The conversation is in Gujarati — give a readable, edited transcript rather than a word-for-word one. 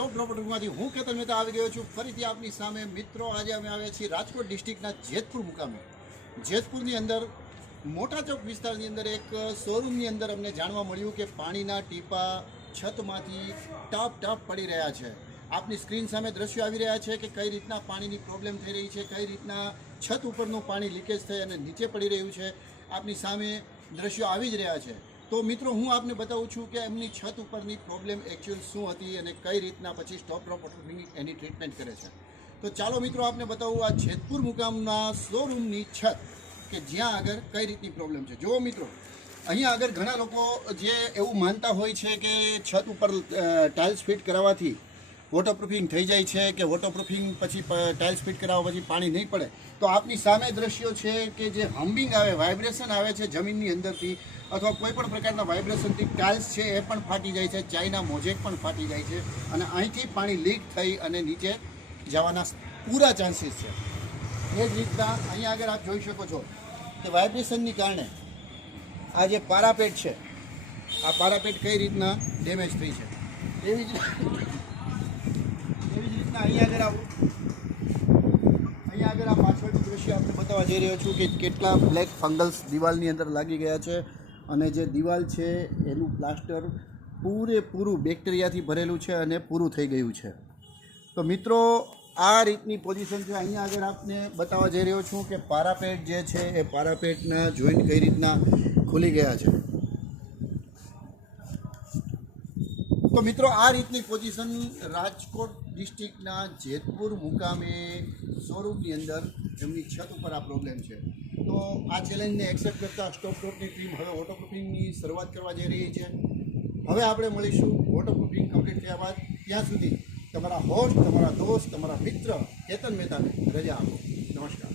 સ્ટોપ પ્રોપર્ટીમાંથી હું કેતન મહેતા આવી ગયો છું ફરીથી આપની સામે મિત્રો। આજે અમે આવ્યા છીએ રાજકોટ ડિસ્ટ્રિક્ટના જેતપુર મુકામે। જેતપુરની અંદર મોટા ચોક વિસ્તારની અંદર એક શોરૂમની અંદર અમને જાણવા મળ્યું કે પાણીના ટીપા છતમાંથી ટપ ટપ પડી રહ્યા છે। આપની સ્ક્રીન સામે દ્રશ્યો આવી રહ્યા છે કે કઈ રીતના પાણીની પ્રોબ્લેમ થઈ રહી છે, કઈ રીતના છત ઉપરનું પાણી લીકેજ થઈ અને નીચે પડી રહ્યું છે। આપની સામે દ્રશ્યો આવી જ રહ્યા છે। તો મિત્રો હું આપને બતાવું છું કે એમની છત ઉપરની પ્રોબ્લેમ એકચ્યુઅલ શું હતી અને કઈ રીતના પછી સ્ટોપ પ્રોપર્ટી એની ટ્રીટમેન્ટ કરે છે। તો ચાલો મિત્રો આપને બતાવું આ જેતપુર મુકામના શોરૂમની છત કે જ્યાં આગળ કઈ રીતની પ્રોબ્લેમ છે। જુઓ મિત્રો, અહીંયા આગળ ઘણા લોકો જે એવું માનતા હોય છે કે છત ઉપર ટાઇલ્સ ફિટ કરાવવાથી વોટરપ્રૂફિંગ થઈ જાય છે કે વોટરપ્રૂફિંગ પછી ટાઇલ્સ ફિટ કરાવવા પછી પાણી નહીં પડે। તો આપની સામે દ્રશ્યો છે કે જે હમ્બિંગ આવે, વાઇબ્રેશન આવે છે જમીનની અંદરથી અથવા કોઈ પણ પ્રકારના વાઇબ્રેશનથી ટાઇલ્સ છે એ પણ ફાટી જાય છે, ચાઈના મોઝેક પણ ફાટી જાય છે અને અહીંથી પાણી લીક થઈ અને નીચે જવાના પૂરા ચાન્સીસ છે। એ જ રીતના અહીંયા આગળ આપ જોઈ શકો છો કે વાઇબ્રેશનની કારણે આ જે પારાપેટ છે, આ પારાપેટ કઈ રીતના ડેમેજ થઈ છે। એવી જ રીતના અહીંયા આગળ આ પાછળનું દૃશ્ય આપણે બતાવવા જઈ રહ્યો છું કે કેટલા બ્લેક ફંગલ્સ દિવાલની અંદર લાગી ગયા છે અને જે દિવાલ છે એનું પ્લાસ્ટર પૂરેપૂરું બેક્ટેરિયાથી ભરેલું છે અને પૂરું થઈ ગયું છે। તો મિત્રો આ રીતની પોઝિશન છે। અહીંયા આગળ આપને બતાવવા જઈ રહ્યો છું કે પારાપેટ જે છે એ પારાપેટના જોઈન્ટ કઈ રીતના ખુલી ગયા છે। તો મિત્રો આ રીતની પોઝિશન રાજકોટ ડિસ્ટ્રિક્ટના જેતપુર મુકામે શોરૂમની અંદર એમની છત ઉપર આ પ્રોબ્લેમ છે। તો આ ચેલેન્જને એક્સેપ્ટ કરતા સ્ટોપ પ્રોપની ટીમ હવે વોટરપ્રૂફિંગની શરૂઆત કરવા જઈ રહી છે। હવે આપણે મળીશું વોટરપ્રૂફિંગ કમ્પ્લીટ થયા બાદ। ત્યાં સુધી તમારા હોસ્ટ, તમારા દોસ્ત, તમારા મિત્ર કેતન મહેતાને રજા આપો। નમસ્કાર।